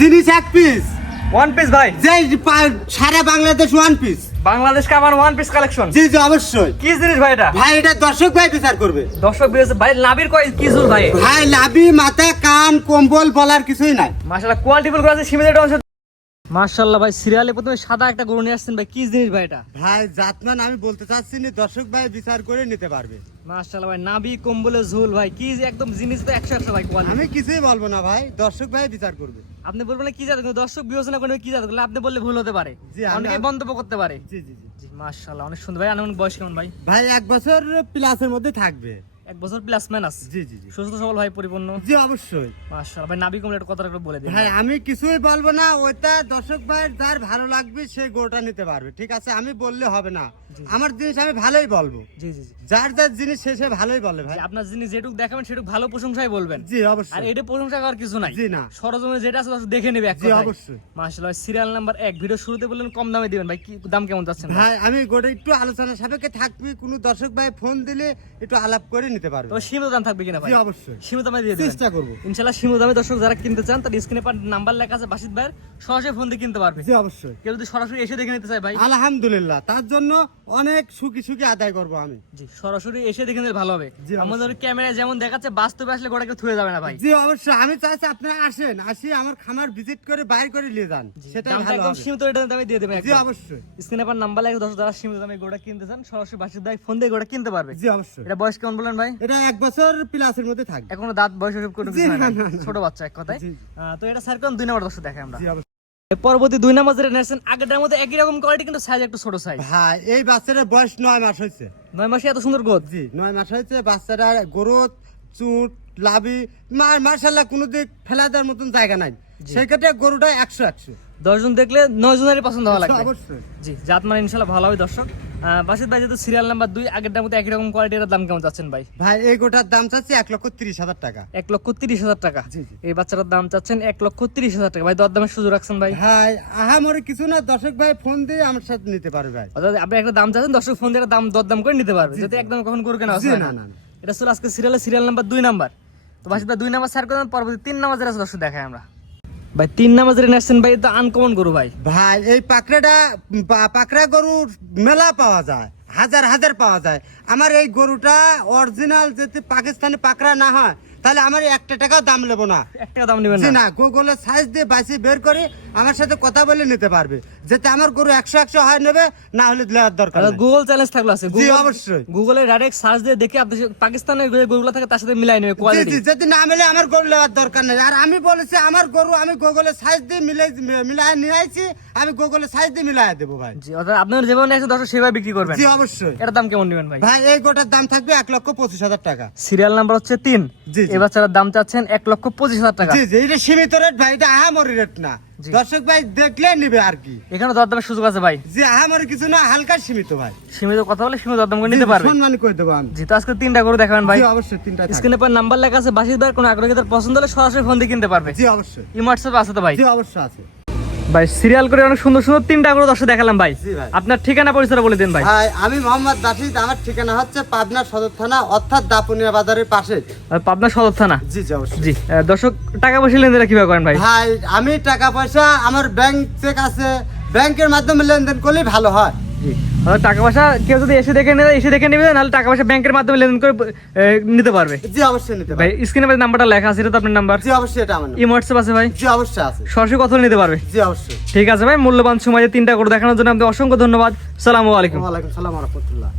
জিনিস এক piece one piece ভাই। যে সারা Bangladesh One Piece Bangladesh come on One Piece collection জি জি অবশ্যই। কি জিনিস ভাই এটা? ভাই এটা দর্শক ভাই বিচার করবে। দর্শক বিরোধী ভাই নাবির কয় কি জুল ভাই? ভাই লাভি মাথা কান কম্বল বলার কিছুই নাই। মাশাআল্লাহ কোয়ালিটি ফুল আছে সীমিত অংশ মাশাআল্লাহ ভাই সিরিয়ালে প্রথমে সাদা একটা গরু নিয়ে আসছেন ভাই কি জিনিস ভাই এটা? ভাই জাতমান আমি বলতে চাচ্ছি না দর্শক ভাই বিচার করে নিতে পারবে। মাশাআল্লাহ ভাই নাবি কম্বলে ঝুল ভাই কি একদম জিনিস তো একশো একশো ভাই কোয়ালিটি আমি কিছুই বলব না ভাই দর্শক ভাই বিচার করবে। আপনি বলবেন না কি জাত দর্শক বিবেচনা করবে কি জাত আপনি বললে ভুল হতে পারে। অনেকে মন্তব্য করতে পারে। জি জি জি। জি মাশাআল্লাহ অনেক সুন্দর। ভাই আনুমানিক বয়স কেমন ভাই? ভাই এক বছর প্লাসের মধ্যে থাকবে। এক বছর প্লাস মাইনাস জি জি জি। সুস্থ সবল ভাই পরিপূর্ণ। জি অবশ্যই। মাশাআল্লাহ। ভাই নাবি কমপ্লিট কথাটা একটু বলে দিন ভাই আমি কিছুই বলব না ওইটা দর্শক ভাই যার ভালো লাগবে সে গোটা নিতে পারবে ঠিক আছে? আমি বললে হবে না। আমার জিনিস আমি ভালোই বলব। জি জি যার যার জিনিস সে সে ভালোই বলে ভাই। আপনার জিনিস যেটুকু দেখাবেন সেটুকু ভালো প্রশংসাই বলবেন। জি আর অবশ্যই এটা প্রশংসা করার কিছু নাই। জি না। সরজমে যেটা আছে দেখে নেবে এক জি অবশ্যই। মাশাআল্লাহ সিরিয়াল নাম্বার এক। ভিডিও শুরুতে বললেন কম দামে দিবেন ভাই কি দাম কেমন যাচ্ছেন ভাই আমি গোটা একটু আলোচনা সাপেক্ষে থাকবি কোনো দর্শক ভাই ফোন দিলে একটু আলাপ করে নিতে পারবে তো সীমিত দাম থাকবে কিনা ভাই? জি অবশ্যই। সীমিত দামে দিয়ে দিবেন। চেষ্টা করব। ইনশাআল্লাহ সীমিত দামে দর্শক যারা কিনতে চান তার স্ক্রিনে পার নাম্বার লেখা আছে বাসিত ভাইয়ের। সরাসরি ফোন দিয়ে কিনতে পারবে। জি অবশ্যই। কেউ যদি সরাসরি এসে দেখে নিতে চায় ভাই? আলহামদুলিল্লাহ তার জন্য অনেক সুখী সুখী আদায় করব আমি। জি সরাসরি এসে দেখে নিলে ভালো হবে। আমাদের ক্যামেরায় যেমন দেখাচ্ছে বাস্তবে আসলে গোটাকে থুয়ে যাবে না ভাই। জি অবশ্যই। আমি চাইছি আপনারা আসেন আসি আমার খামার ভিজিট করে বাইর করে নিয়ে যান। দামটা ভালো একদম সীমিত রেটের দামে দিয়ে দেবেন জি অবশ্যই। স্ক্রিনে পার নাম্বার লেখা দশ যারা সীমিত দামে গোটা কিনতে চান সরাসরি বাসিত ভাই ফোন দিয়ে গোটা কিনতে পারবে। জি অবশ্যই। এটা বয়স কেমন বলেন ভাই? এটা এক বছর প্লাসের মধ্যে থাকবে। এখনও দাঁত বয়স কোনো কিছু না। ছোট বাচ্চা এক কথায়। তো এটা স্যার কোন? দুই নম্বর আমরা। পরবর্তী দুই নম্বর যেটা আগেরটার মধ্যে একই রকম কোয়ালিটি কিন্তু সাইজ একটু ছোট সাইজ ভাই এই বাচ্চাটার বয়স নয় মাস হয়েছে। নয় মাসে এত সুন্দর গোদ। জি নয় মাস হয়েছে বাচ্চাটার গরুত চুট লাভি মার মার্শাল্লাহ কোনো দিক ফেলা দেওয়ার মতন জায়গা নাই। সেই ক্ষেত্রে গরুটা একশো একশো। দশজন দেখলে নয় জনেরই পছন্দ হওয়া লাগবে। অবশ্যই। জি জাত মানে ইনশাল্লাহ ভালো হবে দর্শক। বাসিত ভাই যেহেতু সিরিয়াল নাম্বার দুই আগেরটার মধ্যে একই রকম কোয়ালিটির দাম কেমন চাচ্ছেন ভাই? ভাই এই গোটার দাম চাচ্ছি এক লক্ষ তিরিশ হাজার টাকা। এক লক্ষ তিরিশ হাজার টাকা। এই বাচ্চাটার দাম চাচ্ছেন এক লক্ষ তিরিশ হাজার টাকা। ভাই দর দামের সুযোগ রাখছেন ভাই? ভাই আহামরি কিছু না। দর্শক ভাই ফোন দিয়ে আমার সাথে নিতে পারবে ভাই। অর্থাৎ আপনি একটা দাম চাচ্ছেন দর্শক ফোন দিয়ে দাম দর দাম করে নিতে পারবে। যদি একদম কখন করে হয় না, না না, না। এটা ছিল আজকে সিরিয়ালের সিরিয়াল নাম্বার দুই নাম্বার তো বাসিত ভাই দুই নাম্বার স্যার করেন পরবর্তী তিন নাম্বার যেটা দর্শক দেখাই আমরা। ভাই তিন নামাজের যেটা নেসছেন ভাই এটা আনকমন গরু ভাই। ভাই এই পাকড়াটা পাকড়া গরুর মেলা পাওয়া যায় হাজার হাজার পাওয়া যায়। আমার এই গরুটা অরিজিনাল যদি পাকিস্তানি পাকড়া না হয় তাহলে আমার একটা টাকাও দাম নেব না। একটা দাম নেবে না। না গুগলে সাইজ দিয়ে বাসি বের করে আমার সাথে কথা বলে নিতে পারবে। যাতে আমার গরু একশো একশো হয় নেবে না হলে দরকার গুগল চ্যালেঞ্জ থাকল আছে। জি অবশ্যই। গুগলে ডাইরেক্ট সার্চ দিয়ে দেখে আপনি পাকিস্তানের গরুগুলো থাকে তার সাথে মিলাই নেবে কোয়ালিটি যদি না মিলে আমার গরু দরকার নেই। আর আমি বলেছি আমার গরু আমি গুগলে দিয়ে মিলে মিলাই নিয়ে আইছি আমি গুগলে সাইজ দিয়ে মিলাই দেবো ভাই। জি অর্থাৎ আপনার যেভাবে আছে দর্শক সেভাবে বিক্রি করবেন। জি অবশ্যই। এটার দাম কেমন নেবেন ভাই? ভাই এই গোটার দাম থাকবে এক লক্ষ পঁচিশ হাজার টাকা। সিরিয়াল নাম্বার হচ্ছে তিন। বাচ্চাটার দাম চাচ্ছেন এক লক্ষ পঁচিশ হাজার টাকা। জি জি এটা সীমিত রেট ভাই এটা আহামরি রেট না। দর্শক ভাই দেখলে নিবে আর কি। এখানে দরদামের সুযোগ আছে ভাই। যে আমার কিছু না হালকা সীমিত ভাই। সীমিত কথা বলে সীমিত দরদাম করে নিতে পারবে। সম্মান করে দেবো আমি। জি তো আজকে তিনটা করে দেখাবেন ভাই। জি অবশ্যই তিনটা। স্ক্রিনে পর নাম্বার লেখা আছে বাসিদার কোন কোনো আগ্রহী তার পছন্দ হলে সরাসরি ফোন দিয়ে কিনতে পারবে। জি অবশ্যই। ই ইমার্টসেপ আছে তো ভাই? জি অবশ্যই আছে। ভাই সিরিয়াল করে অনেক সুন্দর সুন্দর তিনটা করে দর্শক দেখালাম ভাই। আপনার ঠিকানা পরিচয় বলে দিন ভাই। ভাই আমি মোহাম্মদ দাসিদ আমার ঠিকানা হচ্ছে পাবনা সদর থানা অর্থাৎ দাপুনিয়া বাজারের পাশে। পাবনা সদর থানা? জি জি অবশ্যই। জি দর্শক টাকা পয়সা লেনদেন কীভাবে করেন ভাই? ভাই আমি টাকা পয়সা আমার ব্যাংক চেক আছে। ব্যাংকের মাধ্যমে লেনদেন করলেই ভালো হয়। জি। টাকা পয়সা কেউ যদি এসে দেখে নেয় এসে দেখে নেবে নাহলে টাকা পয়সা ব্যাংকের মাধ্যমে লেনদেন করে নিতে পারবে। জি অবশ্যই নিতে ভাই পারি স্ক্রিনে ভাই নাম্বারটা লেখা আছে এটা তো আপনার নাম্বার জি অবশ্যই এটা আমার। ইমো হোয়াটসঅ্যাপ আছে ভাই? জি অবশ্যই আছে। সরাসরি কথা নিতে পারবে। জি অবশ্যই। ঠিক আছে ভাই মূল্যবান সময় তিনটা করে দেখানোর জন্য আপনাদের অসংখ্য ধন্যবাদ। সালামু আলাইকুম। ওয়ালাইকুম সালাম রহমতুল্লাহ।